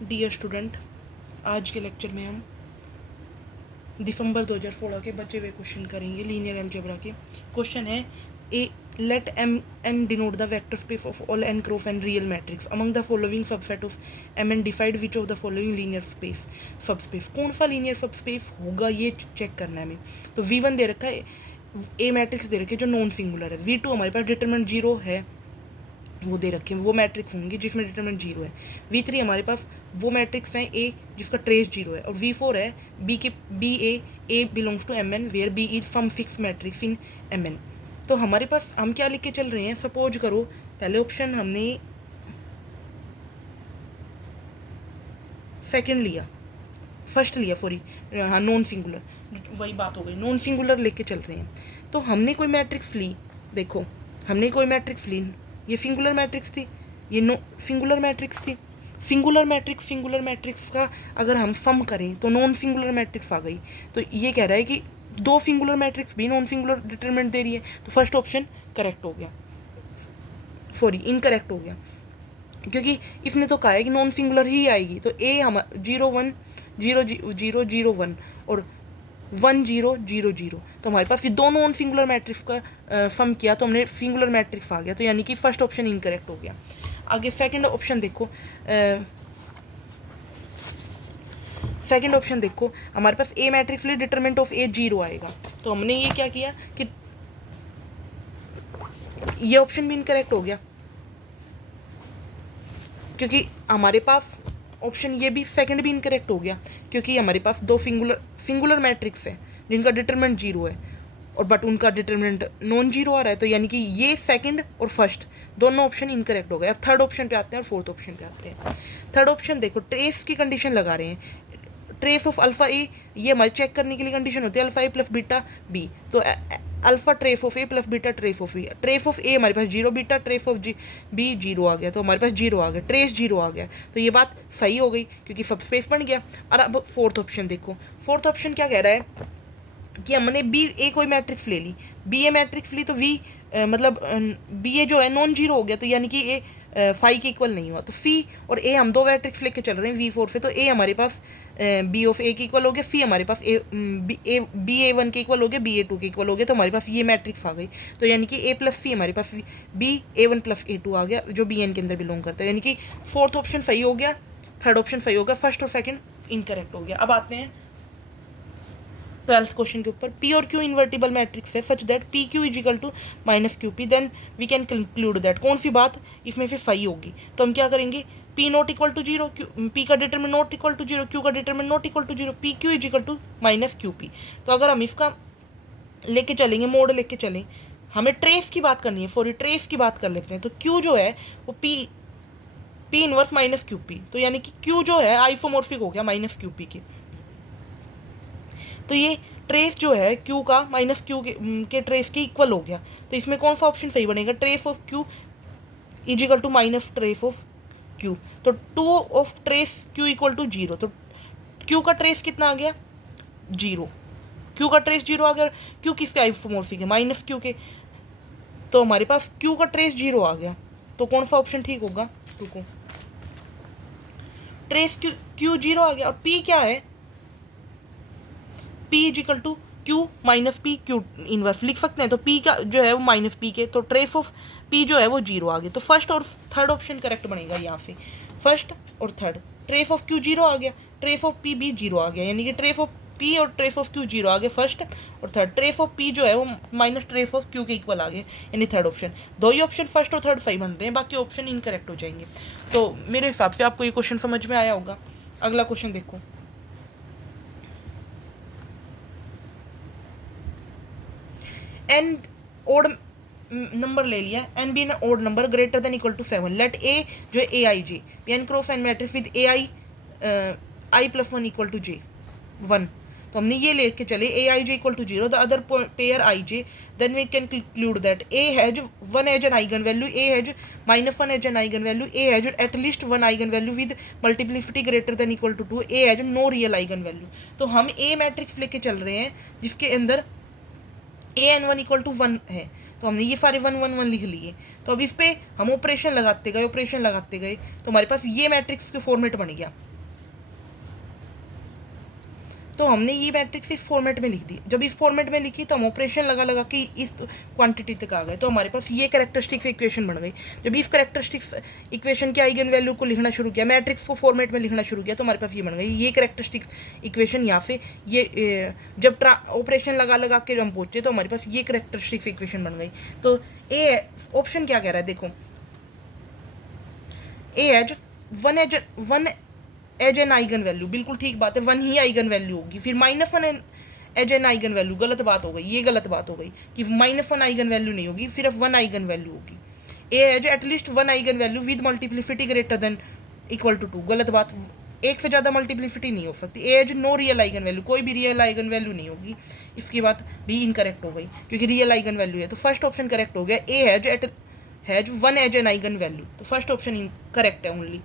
Dear student, आज के lecture में हम दिसंबर 2016 के बचे हुए क्वेश्चन करेंगे लीनियर अलजेब्रा के। क्वेश्चन है a let M n denote the vector space of all n cross and real matrix among the following subset of M n decide which of the following linear space subspace. कौन सा linear subspace होगा ये check करना है हमें। तो V1 दे रखा है, ए मैट्रिक्स दे रखी है जो नॉन सिंगुलर है, V2 हमारे पास डिटरमिनेंट 0 है, वो दे रखे हैं, वो मैट्रिक्स होंगी जिसमें डिटरमिनेंट 0 है। V3 हमारे पास वो मैट्रिक्स हैं ए जिसका ट्रेस 0 है, और V4 है B A belongs to M N where B is some fix matrix in M N. तो हमारे पास हम क्या लिख के चल रहे हैं, सपोज करो पहले ऑप्शन हमने सेकंड लिया, फर्स्ट लिया सॉरी, हाँ नॉन सिंगुलर, वही बात हो गई, नॉन सिंगुलर लेके चल रहे हैं। तो हमने कोई मैट्रिक्स ली, देखो हमने कोई मैट्रिक्स ली, ये सिंगुलर मैट्रिक्स थी, ये नो सिंगुलर मैट्रिक्स थी। सिंगुलर मैट्रिक्स का अगर हम सम करें तो नॉन सिंगुलर मैट्रिक्स आ गई। तो ये कह रहा है कि दो सिंगुलर मैट्रिक्स भी नॉन सिंगुलर डिटरमिनेंट दे रही है, तो फर्स्ट ऑप्शन करेक्ट हो गया, सॉरी इनकरेक्ट हो गया, क्योंकि इसने तो कहा है कि नॉन सिंगुलर ही आएगी। तो ए हम 0 1 0 0 0 1 और 1 0 0 0, तो हमारे पास ये दो नॉन सिंगुलर मैट्रिक्स का सम किया तो हमने सिंगुलर मैट्रिक्स आ गया, तो यानी कि फर्स्ट ऑप्शन इनकरेक्ट हो गया। आगे सेकंड ऑप्शन देखो, सेकंड ऑप्शन देखो हमारे पास ए मैट्रिक्स लिए डिटरमिनेंट ऑफ ए 0 आएगा, तो हमने ये क्या किया कि ये ऑप्शन भी इनकरेक्ट हो गया, क्योंकि हमारे पास ऑप्शन ये भी सेकंड भी इनकरेक्ट हो गया, क्योंकि हमारे पास दो सिंगुलर मैट्रिक्स है जिनका डिटरमिनेंट 0 है और बट उनका डिटरमिनेंट नॉन 0 आ रहा है, तो यानी कि ये सेकंड और फर्स्ट दोनों ऑप्शन इनकरेक्ट हो गए। अब थर्ड ऑप्शन पे आते हैं और फोर्थ ऑप्शन पे आते हैं। थर्ड ऑप्शन देखो, ट्रेस की कंडीशन लगा रहे हैं, ट्रेस ऑफ अल्फा ए, ये हमारे चेक करने के लिए कंडीशन होती है alpha A plus beta B, तो alpha trace of A plus beta trace of B, trace of A हमारे पास 0 बीटा, ट्रेस ऑफ बी 0 आ गया, तो हमारे पास 0 आ गया, ट्रेस 0 आ गया, तो ये बात सही हो गई क्योंकि सब स्पेस बन गया। और अब फोर्थ ऑप्शन देखो, फोर्थ ऑप्शन क्या कह रहा है कि हमने बी ए कोई मैट्रिक्स ले ली, बी ए मैट्रिक्स ली, तो वी मतलब बी ए जो है नॉन 0 हो गया, तो यानी कि ए फाई के इक्वल नहीं हुआ, तो सी और ए हम दो मैट्रिक्स लेके चल रहे हैं V4 से, तो ए हमारे पास बी ऑफ ए के इक्वल हो गया, सी हमारे पास बी ए 1 के इक्वल हो गया, बी ए 2 के इक्वल हो गया, तो हमारे पास ये मैट्रिक्स आ गई, तो यानी कि ए प्लस सी हमारे पास बी A1 प्लस A2 आ गया जो बी एन के अंदर बिलोंग करता है, यानी कि फोर्थ ऑप्शन सही हो गया, थर्ड ऑप्शन सही हो गया, फर्स्ट और सेकंड इनकरेक्ट हो गया। अब आते हैं 12th क्वेश्चन के ऊपर। पी और क्यू इन्वर्टिबल मैट्रिक्स है such that P Q is equal to minus Q P, then we can conclude that. कौन सी बात इसमें से सही होगी, तो हम क्या करेंगे, P not equal to 0, P का determinant not equal to 0, Q का determinant not equal to 0, P Q is equal to minus Q P. तो अगर हम इसका लेके चलेंगे, मोड लेके चलें, हमें ट्रेस की बात करनी है, सॉरी ट्रेस की बात कर लेते हैं, तो क्यू जो है वो P inverse minus Q P, तो यानी कि क्यू जो है आइसोमॉर्फिक हो गया माइनस क्यू पी के, तो ये ट्रेस जो है क्यू का माइनस क्यू के ट्रेस के इक्वल हो गया, तो इसमें कौन सा ऑप्शन सही बनेगा, trace of Q is equal to minus trace of Q, तो 2 of trace Q equal to 0, तो क्यू का ट्रेस कितना आ गया 0, क्यू का ट्रेस 0 आ गया, क्यू किसके आइसोमॉर्फिक है माइनस क्यू के, तो हमारे पास क्यू का ट्रेस 0 आ गया, तो कौन सा ऑप्शन ठीक होगा, रुको, ट्रेस क्यू 0 आ गया, और पी क्या है, P is equal to Q minus P, Q inverse लिख सकते हैं, तो P का जो है वो माइनस पी के, तो ट्रेस ऑफ P जो है वो 0 आ गया, तो फर्स्ट और थर्ड ऑप्शन करेक्ट बनेगा यहाँ से, फर्स्ट और थर्ड। ट्रेस ऑफ Q 0 आ गया, ट्रेस ऑफ P भी 0 आ गया, यानी कि ट्रेस ऑफ P और ट्रेस ऑफ Q 0 आ गया फर्स्ट और थर्ड, ट्रेस ऑफ P जो है वो माइनस ट्रेस ऑफ Q के इक्वल आ गए, यानी थर्ड ऑप्शन। दो ही ऑप्शन फर्स्ट और थर्ड सही बन रहे हैं, बाकी ऑप्शन इनकरेक्ट हो जाएंगे। तो मेरे हिसाब से आपको ये क्वेश्चन समझ में आया होगा। अगला क्वेश्चन देखो, एन ओड नंबर ले लिया, n be n odd number greater than equal to 7, let A जो है a i j n cross n matrix with a i plus 1 equal to j 1, तो हमने ये लेके चले a i j equal to 0, the other pair i j, then we can conclude that A has 1 as an eigen value, A has -1 as an eigen value, A has at least 1 eigen value with multiplicity greater than equal to 2, A has no real eigen value. तो हम ए matrix लेके चल रहे हैं जिसके अंदर A N 1 equal to 1 है, तो हमने ये सारे 1 1 1 लिख लिए। तो अब इस पे हम ऑपरेशन लगाते गए तो हमारे पास ये मैट्रिक्स के फॉर्मेट बन गया। तो हमने ये मैट्रिक्स इस फॉर्मेट में लिख दी। जब इस फॉर्मेट में लिखी तो हम ऑपरेशन लगा के इस क्वांटिटी तक आ गए, तो हमारे पास ये कैरेक्टरिस्टिक्स इक्वेशन बन गई। जब इस कैरेक्टरिस्टिक्स इक्वेशन के आइगन वैल्यू को लिखना शुरू किया, मैट्रिक्स को फॉर्मेट में लिखना शुरू किया, तो हमारे पास ये बन गई ये कैरेक्टरिस्टिक्स इक्वेशन। यहाँ पे ये जब ऑपरेशन लगा के हम पहुँचे तो हमारे पास ये कैरेक्टरिस्टिक्स इक्वेशन बन गई। तो ए ऑप्शन क्या कह रहा है, देखो A as one as an eigen value, बिल्कुल ठीक बात है, 1 ही आइगन वैल्यू होगी। फिर -1 एज एन आइगन वैल्यू, गलत बात हो गई, ये गलत बात हो गई कि -1 आइगन वैल्यू नहीं होगी, सिर्फ 1 आइगन वैल्यू होगी। A as at least 1 eigen value with multiplicity greater than equal to 2, गलत बात, एक से ज़्यादा मल्टीप्लिसिटी नहीं हो सकती। A as no real eigen value, कोई भी रियल आइगन वैल्यू नहीं होगी। इसकी बात भी इनकरेक्ट हो गई क्योंकि रियल आइगन वैल्यू है, तो फर्स्ट ऑप्शन करेक्ट हो गया। A has 1 as an eigen value, तो फर्स्ट ऑप्शन करेक्ट है ओनली।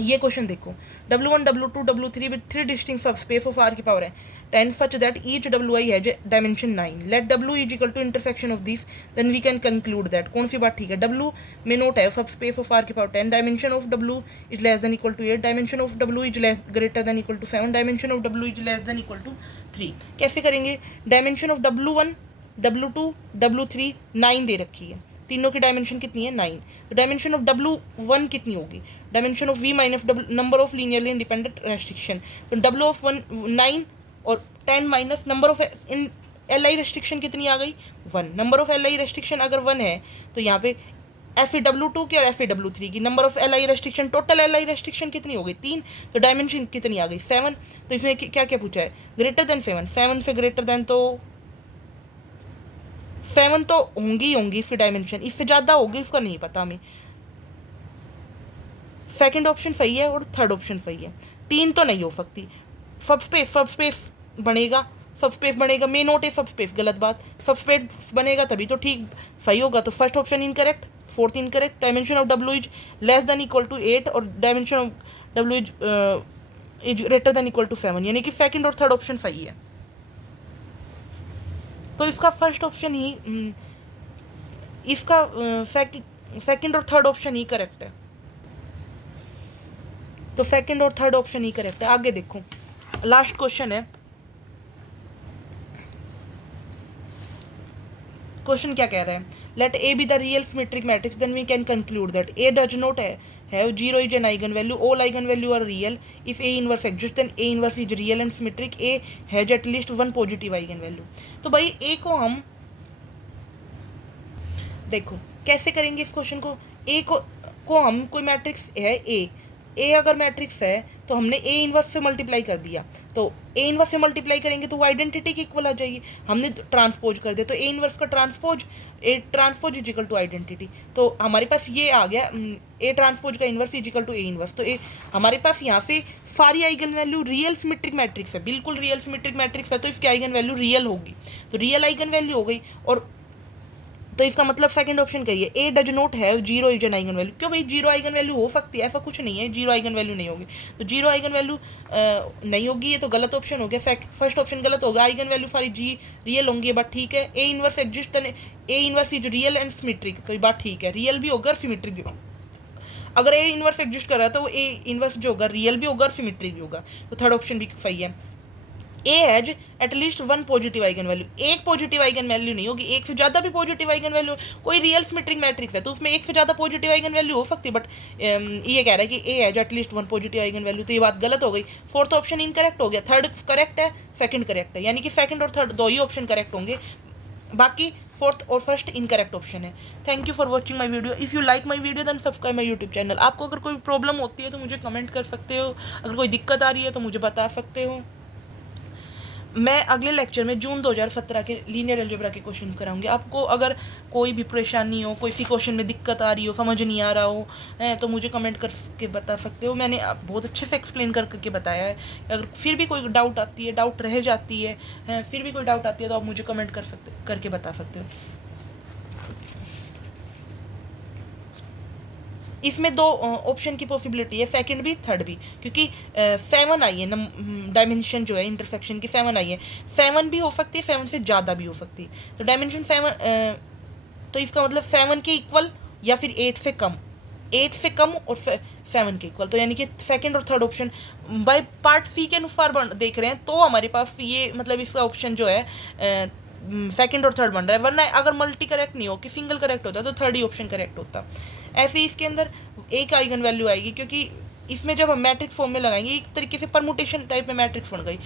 ये क्वेश्चन देखो, W1 W2 W3 with 3 distinct subspace of R की पावर है 10 such that each Wi has a dimension 9. Let W is equal to intersection of these, then we can conclude that। कौन सी बात ठीक है, W में note है subspace of R की power 10, dimension of W is less than equal to 8, dimension of W is less greater than equal to 7, dimension of W is less than equal to 3। कैसे करेंगे, dimension of W1 W2 W3 9 दे रखी है, तीनों की dimension कितनी है 9, तो dimension of W1 कितनी होगी, dimension of V minus number of linearly independent restriction, तो W ऑफ 9 और 10 minus number of LI restriction कितनी आ गई 1, नंबर ऑफ LI रेस्ट्रिक्शन अगर 1 है तो यहाँ पे FAW2 की और FAW3 की number of LI restriction, total LI restriction कितनी हो गई 3, तो डायमेंशन कितनी आ गई 7। तो इसमें क्या क्या पूछा है, ग्रेटर देन 7 से ग्रेटर देन तो 7 तो होंगी फिर डायमेंशन, इससे ज़्यादा होगी इसका नहीं पता हमें। सेकंड ऑप्शन सही है और थर्ड ऑप्शन सही है, 3 तो नहीं हो सकती। सबस्पेस बनेगा मे नोट ए सबस्पेस, गलत बात, सबस्पेस बनेगा तभी तो ठीक सही होगा, तो first option incorrect, fourth incorrect. Dimension of W is less than equal to 8 और dimension of W is greater than equal to 7, यानी कि सेकंड और थर्ड ऑप्शन सही है। तो इसका फर्स्ट ऑप्शन ही इसका सेकंड और थर्ड ऑप्शन ही करेक्ट है, तो सेकंड और थर्ड ऑप्शन ही करेक्ट है। आगे देखो, लास्ट क्वेश्चन है, क्वेश्चन क्या कह रहा है, let A be the real symmetric matrix then we can conclude that A does not have 0 is an eigenvalue, all eigenvalue are real, if A inverse exists then A inverse is real and symmetric, A has at least one positive eigenvalue। तो भाई A को हम देखो कैसे करेंगे इस question को, A को हम कोई मैट्रिक्स है A अगर मैट्रिक्स है तो हमने A इनवर्स से मल्टीप्लाई कर दिया, तो A इनवर्स से मल्टीप्लाई करेंगे तो वो आइडेंटिटी की इक्वल आ जाएगी, हमने ट्रांसपोज कर दिया तो A इनवर्स का transpose is equal to identity, तो हमारे पास ये आ गया A ट्रांसपोज का inverse is equal to A inverse. तो हमारे पास यहाँ से सारी eigen value real symmetric matrix है, बिल्कुल रियल सिमेट्रिक मैट्रिक्स है, तो इसकी आइगन वैल्यू रियल होगी, तो रियल आइगन वैल्यू हो गई। और तो इसका मतलब सेकंड ऑप्शन कहिए, A does not have 0 is an eigen value. क्यों भाई 0 आइगन वैल्यू हो सकती है, ऐसा कुछ नहीं है 0 आइगन वैल्यू नहीं होगी, तो 0 आइगन वैल्यू नहीं होगी, ये तो गलत ऑप्शन हो गया, फर्स्ट ऑप्शन गलत होगा, आइगन वैल्यू सारी रियल होंगी, ये बात ठीक है। A inverse exist, A inverse is real and symmetric, तो ये बात ठीक है, रियल भी होगा और सिमेट्रिक भी होगा। अगर ए इनवर्स एग्जिस्ट कर रहा है तो ए इनवर्स जो होगा रियल भी होगा और सिमेट्रिक भी होगा, तो थर्ड ऑप्शन भी सही है। A has at least one positive eigen value, एक पॉजिटिव आइगन वैल्यू नहीं होगी, एक से ज़्यादा भी पॉजिटिव आइगन वैल्यू, कोई रियल सिमेट्रिक मैट्रिक्स है तो उसमें एक से ज़्यादा पॉजिटिव आइगन वैल्यू हो सकती है, बट ये कह रहा है कि A has at least one positive eigen value, तो ये बात गलत हो गई, फोर्थ ऑप्शन इनकरेक्ट हो गया, थर्ड करेक्ट है, सेकंड करेक्ट है, यानी कि सेकंड और थर्ड दो ही ऑप्शन करेक्ट होंगे, बाकी फोर्थ और फर्स्ट इनकरेक्ट ऑप्शन है। Thank you for watching my video, if you like my video then subscribe my YouTube channel. आपको अगर कोई प्रॉब्लम होती है तो मुझे कमेंट कर सकते हो, अगर कोई दिक्कत आ रही है तो मुझे बता सकते हो। मैं अगले लेक्चर में जून 2017 के लीनियर अलजेब्रा के क्वेश्चन कराऊंगी। आपको अगर कोई भी परेशानी हो, कोई सी क्वेश्चन में दिक्कत आ रही हो, समझ नहीं आ रहा हो तो मुझे कमेंट करके बता सकते हो, मैंने बहुत अच्छे से एक्सप्लेन करके बताया है। अगर फिर भी कोई डाउट आती है, डाउट रह जाती है, फिर भी कोई डाउट आती है तो आप मुझे कमेंट करके बता सकते हो। इसमें दो ऑप्शन की पॉसिबिलिटी है, सेकंड भी थर्ड भी, क्योंकि 7 आई है डायमेंशन जो है इंटरसेक्शन की 7 आई है, 7 भी हो सकती है, 7 से ज़्यादा भी हो सकती है, तो डायमेंशन 7 तो इसका मतलब 7 के इक्वल या फिर 8 से कम, 8 से कम और 7 के इक्वल। तो यानी कि सेकंड और थर्ड ऑप्शन बाय पार्ट फी के अनुसार देख रहे हैं, तो हमारे पास ये मतलब इसका ऑप्शन जो है सेकंड और थर्ड बन रहा है, वरना अगर मल्टी करेक्ट नहीं हो कि सिंगल करेक्ट होता तो थर्ड ही ऑप्शन करेक्ट होता। ऐसे ही इसके अंदर एक आइगन वैल्यू आएगी, क्योंकि इसमें जब हम मैट्रिक्स फॉर्म में लगाएंगे एक तरीके से परमुटेशन टाइप में मैट्रिक्स बन गई,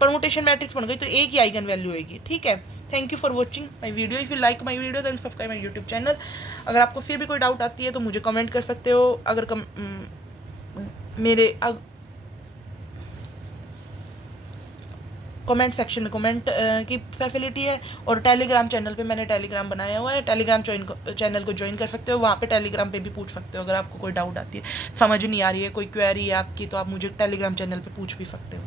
परमुटेशन मैट्रिक्स बन गई, तो एक ही आइगन वैल्यू होगी। ठीक है, thank you for watching my video. If you like my video then subscribe my YouTube channel. अगर आपको फिर भी कोई डाउट आती है तो मुझे कमेंट कर सकते हो। अगर मेरे कमेंट सेक्शन में कमेंट की फैसिलिटी है, और टेलीग्राम चैनल पे मैंने टेलीग्राम बनाया हुआ है, टेलीग्राम चैनल को ज्वाइन कर सकते हो। वहाँ पे टेलीग्राम पे भी पूछ सकते हो अगर आपको कोई डाउट आती है, समझ नहीं आ रही है, कोई क्वेरी है आपकी, तो आप मुझे टेलीग्राम चैनल पे पूछ भी सकते हो।